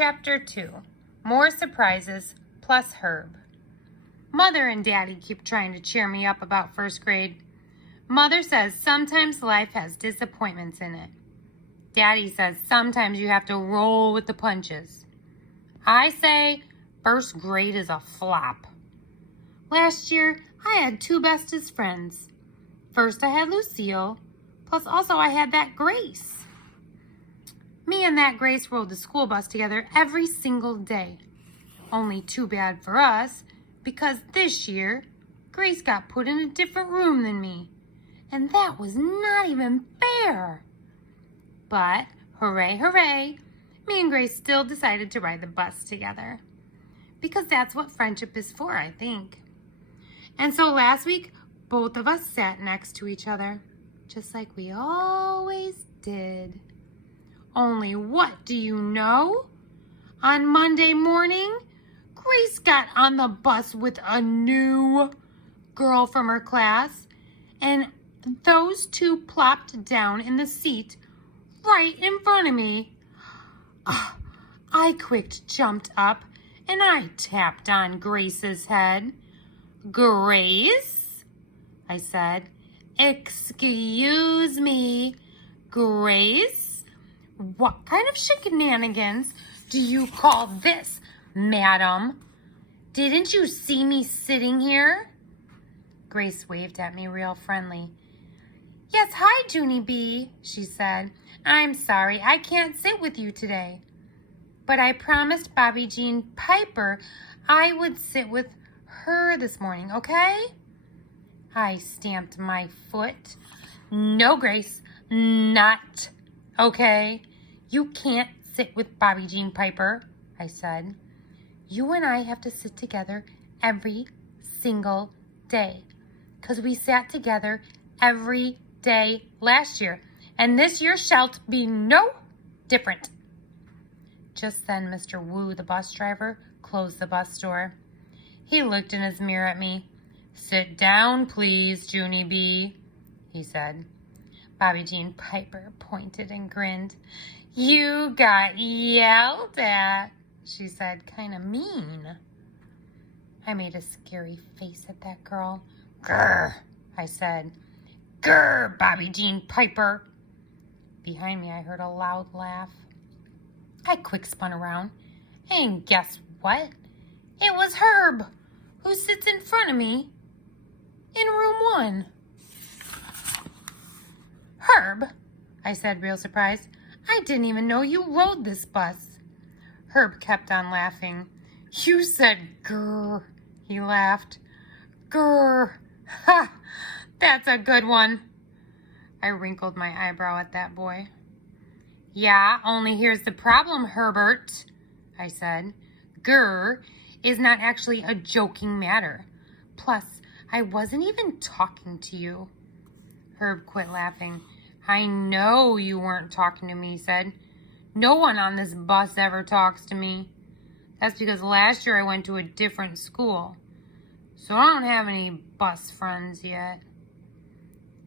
Chapter 2, More Surprises plus Herb. Mother and Daddy keep trying to cheer me up about first grade. Mother says sometimes life has disappointments in it. Daddy says sometimes you have to roll with the punches. I say first grade is a flop. Last year, I had two bestest friends. First I had Lucille, plus also I had that Grace. Me and that Grace rode the school bus together every single day. Only too bad for us, because this year, Grace got put in a different room than me. And that was not even fair. But, hooray, hooray, me and Grace still decided to ride the bus together. Because that's what friendship is for, I think. And so last week, both of us sat next to each other, just like we always did. Only what do you know? On Monday morning, Grace got on the bus with a new girl from her class, and those two plopped down in the seat right in front of me. I quick jumped up and I tapped on Grace's head. Grace? I said. Excuse me, Grace? What kind of shenanigans do you call this, madam? Didn't you see me sitting here? Grace waved at me real friendly. Yes, hi, Junie B, she said. I'm sorry, I can't sit with you today. But I promised Bobby Jean Piper I would sit with her this morning, okay? I stamped my foot. No, Grace, not okay. You can't sit with Bobby Jean Piper, I said. You and I have to sit together every single day, because we sat together every day last year, and this year shall be no different. Just then, Mr. Wu, the bus driver, closed the bus door. He looked in his mirror at me. Sit down, please, Junie B, he said. Bobby Jean Piper pointed and grinned. You got yelled at, she said, kind of mean. I made a scary face at that girl. Grr, I said. Grr, Bobby Jean Piper. Behind me, I heard a loud laugh. I quick spun around, and guess what? It was Herb, who sits in front of me in room 1. Herb, I said, real surprised. I didn't even know you rode this bus. Herb kept on laughing. You said grr, he laughed. Grr, ha, that's a good one. I wrinkled my eyebrow at that boy. Yeah, only here's the problem, Herbert, I said. Grr is not actually a joking matter. Plus, I wasn't even talking to you. Herb quit laughing. I know you weren't talking to me, he said. No one on this bus ever talks to me. That's because last year I went to a different school. So I don't have any bus friends yet.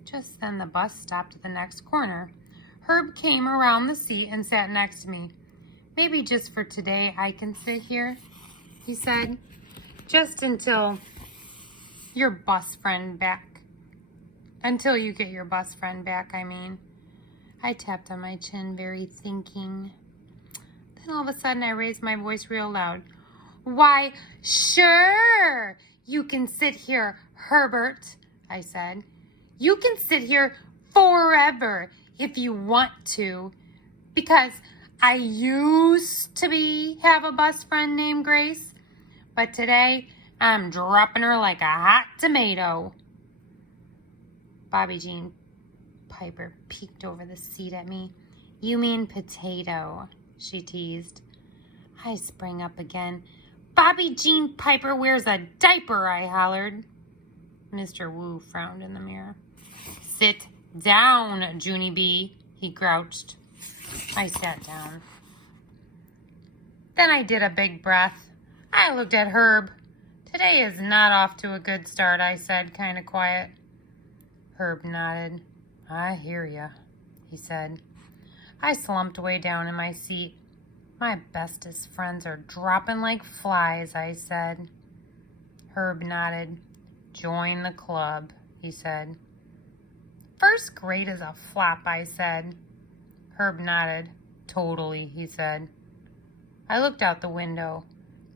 Just then the bus stopped at the next corner. Herb came around the seat and sat next to me. Maybe just for today I can sit here, he said. Just until your bus friend back. Until you get your bus friend back, I mean. I tapped on my chin, very thinking. Then all of a sudden I raised my voice real loud. Why, sure, you can sit here, Herbert, I said. You can sit here forever if you want to, because I used to have a bus friend named Grace, but today I'm dropping her like a hot tomato. Bobby Jean Piper peeked over the seat at me. You mean potato, she teased. I sprang up again. Bobby Jean Piper wears a diaper, I hollered. Mr. Wu frowned in the mirror. Sit down, Junie B, he grouched. I sat down. Then I did a big breath. I looked at Herb. Today is not off to a good start, I said, kind of quiet. Herb nodded. I hear ya, he said. I slumped way down in my seat. My bestest friends are dropping like flies, I said. Herb nodded. Join the club, he said. First grade is a flop, I said. Herb nodded. Totally, he said. I looked out the window.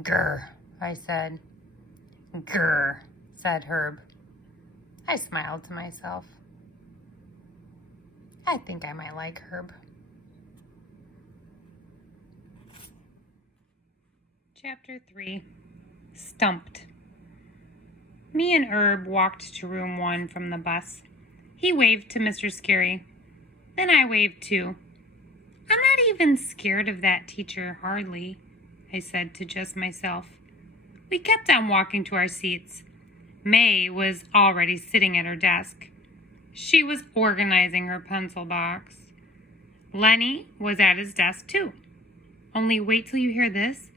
Grr, I said. Grr, said Herb. I smiled to myself. I think I might like Herb. Chapter 3. Stumped. Me and Herb walked to room 1 from the bus. He waved to Mr. Scary. Then I waved too. I'm not even scared of that teacher, hardly, I said to just myself. We kept on walking to our seats. May was already sitting at her desk. She was organizing her pencil box. Lenny was at his desk too. Only wait till you hear this.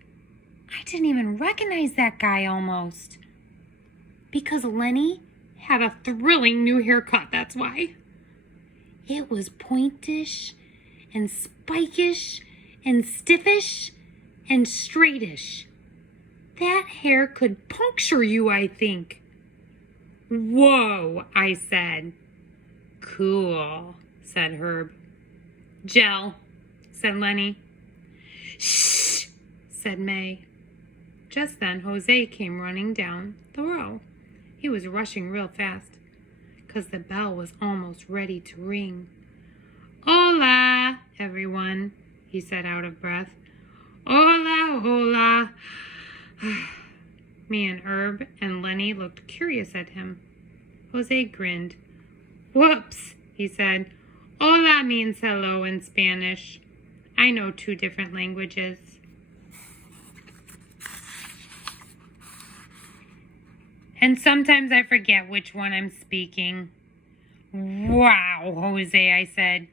I didn't even recognize that guy almost. Because Lenny had a thrilling new haircut, that's why. It was pointish and spikish and stiffish and straightish. That hair could puncture you, I think. Whoa, I said. Cool, said Herb. Gel, said Lenny. Shh, said May. Just then, Jose came running down the row. He was rushing real fast, 'cause the bell was almost ready to ring. Hola, everyone, he said out of breath. Hola, hola. Me and Herb and Lenny looked curious at him. Jose grinned. Whoops, he said. Hola means hello in Spanish. I know 2 different languages. And sometimes I forget which one I'm speaking. Wow, Jose, I said.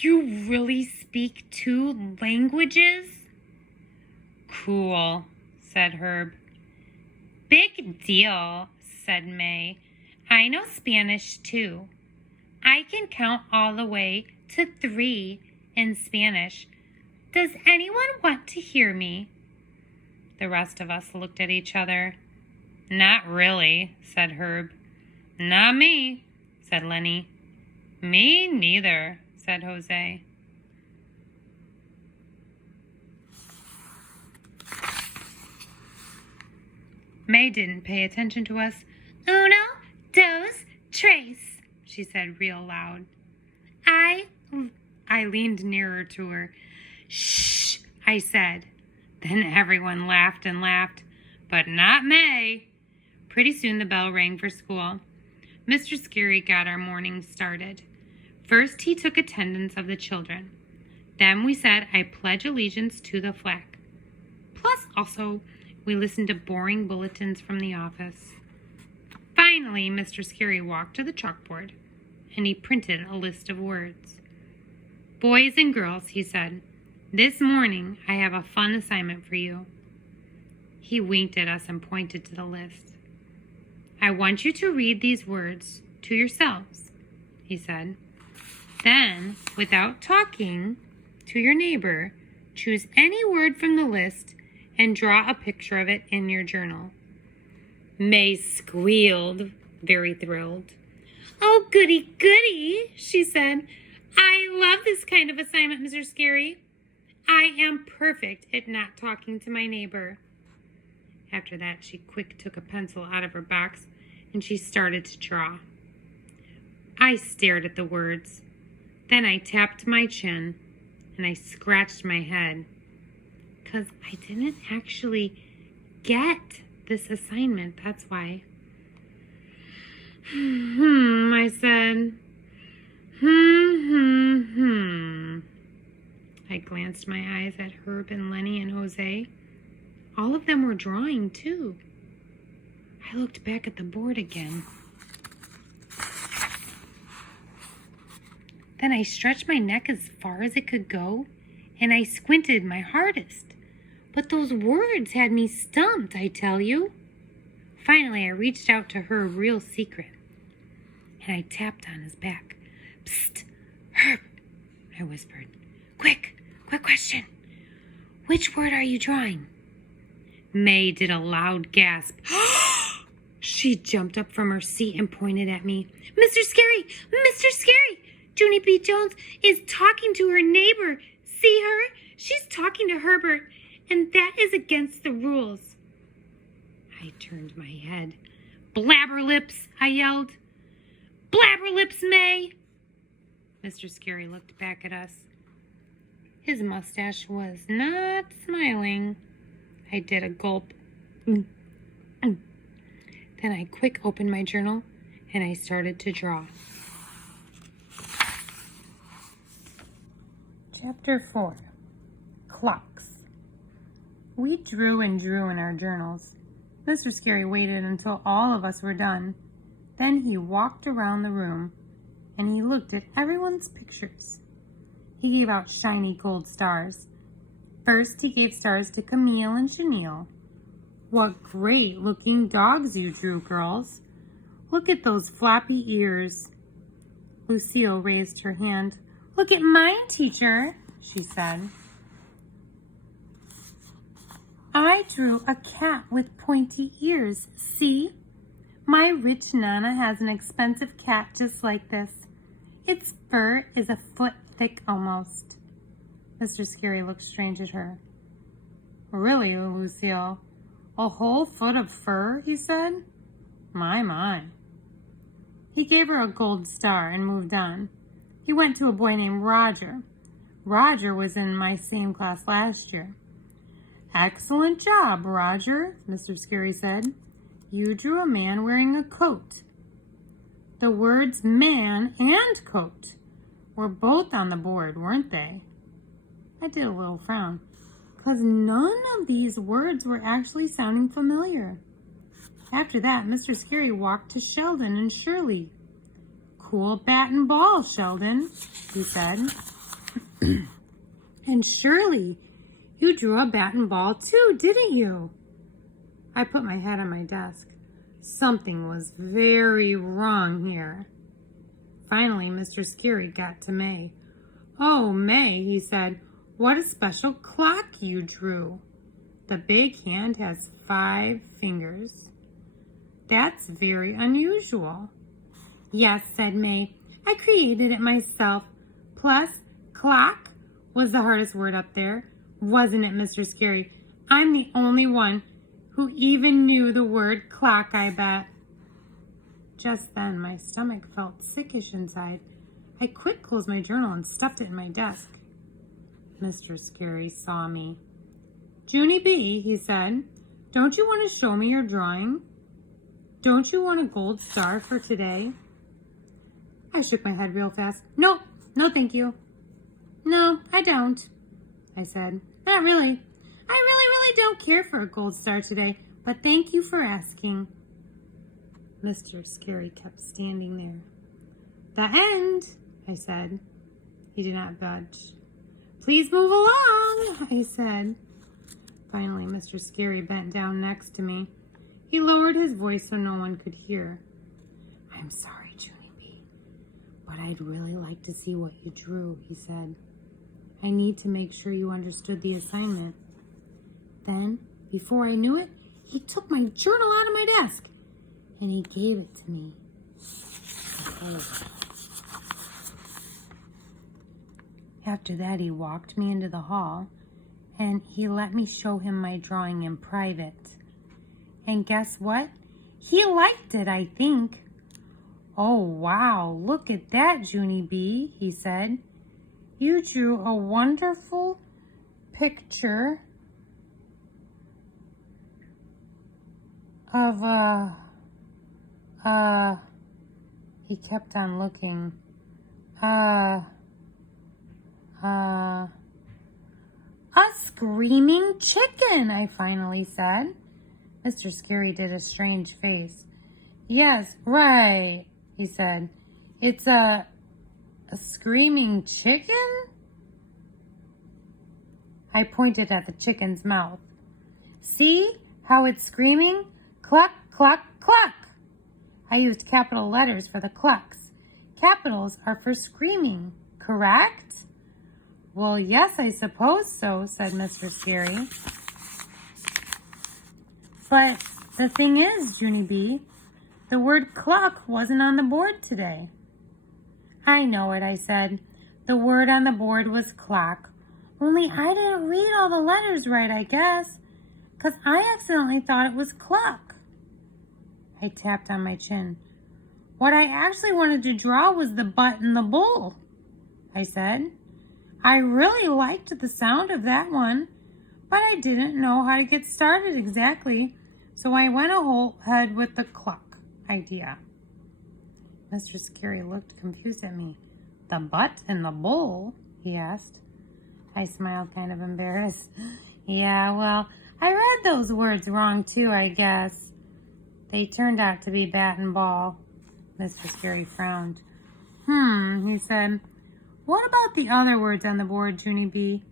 You really speak 2 languages? Cool, said Herb. Big deal, said May. I know Spanish too. I can count all the way to 3 in Spanish. Does anyone want to hear me? The rest of us looked at each other. Not really, said Herb. Not me, said Lenny. Me neither, said Jose. May didn't pay attention to us. Uno, dos, tres, she said real loud. I leaned nearer to her. Shh, I said. Then everyone laughed and laughed, but not May. Pretty soon the bell rang for school. Mr. Scary got our morning started. First, he took attendance of the children. Then we said, I pledge allegiance to the flag. Plus, also, we listened to boring bulletins from the office. Finally, Mr. Scary walked to the chalkboard, and he printed a list of words. Boys and girls, he said, this morning I have a fun assignment for you. He winked at us and pointed to the list. I want you to read these words to yourselves, he said. Then, without talking to your neighbor, choose any word from the list and draw a picture of it in your journal. May squealed, very thrilled. Oh, goody, goody, she said. I love this kind of assignment, Mr. Scary. I am perfect at not talking to my neighbor. After that, she quick took a pencil out of her box and she started to draw. I stared at the words. Then I tapped my chin and I scratched my head, 'cause I didn't actually get this assignment, that's why. I said. I glanced my eyes at Herb and Lenny and Jose. All of them were drawing too. I looked back at the board again. Then I stretched my neck as far as it could go, and I squinted my hardest. But those words had me stumped, I tell you. Finally, I reached out to Herb real secret, and I tapped on his back. Psst, Herb, I whispered. Quick question. Which word are you drawing? May did a loud gasp. She jumped up from her seat and pointed at me. Mr. Scary! Mr. Scary! Junie B Jones is talking to her neighbor. See her? She's talking to Herbert, and that is against the rules. I turned my head. Blabberlips, I yelled. Blabberlips, May! Mr. Scary looked back at us. His mustache was not smiling. I did a gulp. Then I quick opened my journal and I started to draw. Chapter 4. Clocks. We drew and drew in our journals. Mr. Scary waited until all of us were done. Then he walked around the room and he looked at everyone's pictures. He gave out shiny gold stars. First, he gave stars to Camille and Chenille. What great looking dogs you drew, girls. Look at those floppy ears. Lucille raised her hand. Look at mine, teacher, she said. I drew a cat with pointy ears. See? My rich Nana has an expensive cat just like this. Its fur is a foot thick almost. Mr. Scary looked strange at her. Really, Lucille? A whole foot of fur, he said. My. He gave her a gold star and moved on. He went to a boy named Roger. Roger was in my same class last year. Excellent job, Roger, Mr. Scary said. You drew a man wearing a coat. The words man and coat were both on the board, weren't they? I did a little frown, because none of these words were actually sounding familiar. After that, Mr. Scary walked to Sheldon and Shirley. Cool bat and ball, Sheldon, he said. And Shirley, you drew a bat and ball too, didn't you? I put my head on my desk. Something was very wrong here. Finally, Mr. Scary got to May. Oh, May, he said, what a special clock you drew. The big hand has 5 fingers. That's very unusual. Yes, said May. I created it myself. Plus, clock was the hardest word up there. Wasn't it, Mr. Scary? I'm the only one who even knew the word clock, I bet. Just then, my stomach felt sickish inside. I quick closed my journal and stuffed it in my desk. Mr. Scary saw me. Junie B, he said, don't you want to show me your drawing? Don't you want a gold star for today? I shook my head real fast. No, thank you. No, I don't, I said. Not really. I really don't care for a gold star today, but thank you for asking. Mr. Scary kept standing there. The end, I said. He did not budge. Please move along, I said. Finally, Mr. Scary bent down next to me. He lowered his voice so no one could hear. I'm sorry, Junie B, but I'd really like to see what you drew, he said. I need to make sure you understood the assignment. Then, before I knew it, he took my journal out of my desk and he gave it to me. After that, he walked me into the hall and he let me show him my drawing in private. And guess what? He liked it, I think. Oh, wow, look at that, Junie B, he said. You drew a wonderful picture of he kept on looking. A screaming chicken, I finally said. Mr. Scary did a strange face. Yes, right, he said. It's a screaming chicken? I pointed at the chicken's mouth. See how it's screaming? Cluck, cluck, cluck. I used capital letters for the clucks. Capitals are for screaming, correct? Well, yes, I suppose so, said Mr. Scary. But the thing is, Junie B, the word cluck wasn't on the board today. I know it, I said. The word on the board was clock. Only I didn't read all the letters right, I guess, 'cause I accidentally thought it was cluck. I tapped on my chin. What I actually wanted to draw was the butt and the bull, I said. I really liked the sound of that one, but I didn't know how to get started exactly, so I went ahead with the cluck idea. Mr. Scary looked confused at me. The butt and the bull? He asked. I smiled, kind of embarrassed. Yeah, well, I read those words wrong too, I guess. They turned out to be bat and ball. Mr. Scary frowned. He said. What about the other words on the board, Junie B?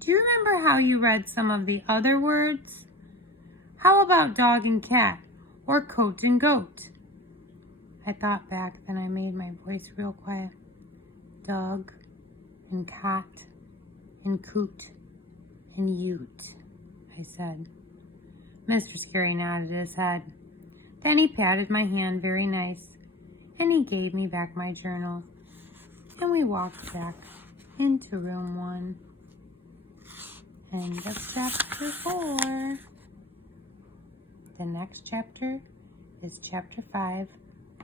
Do you remember how you read some of the other words? How about dog and cat, or coat and goat? I thought back, then I made my voice real quiet. Dog and cat and coot and ute, I said. Mr. Scary nodded his head. Then he patted my hand very nice, and he gave me back my journal. And we walked back into room 1. End of chapter 4. The next chapter is chapter 5,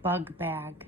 Bug Bag.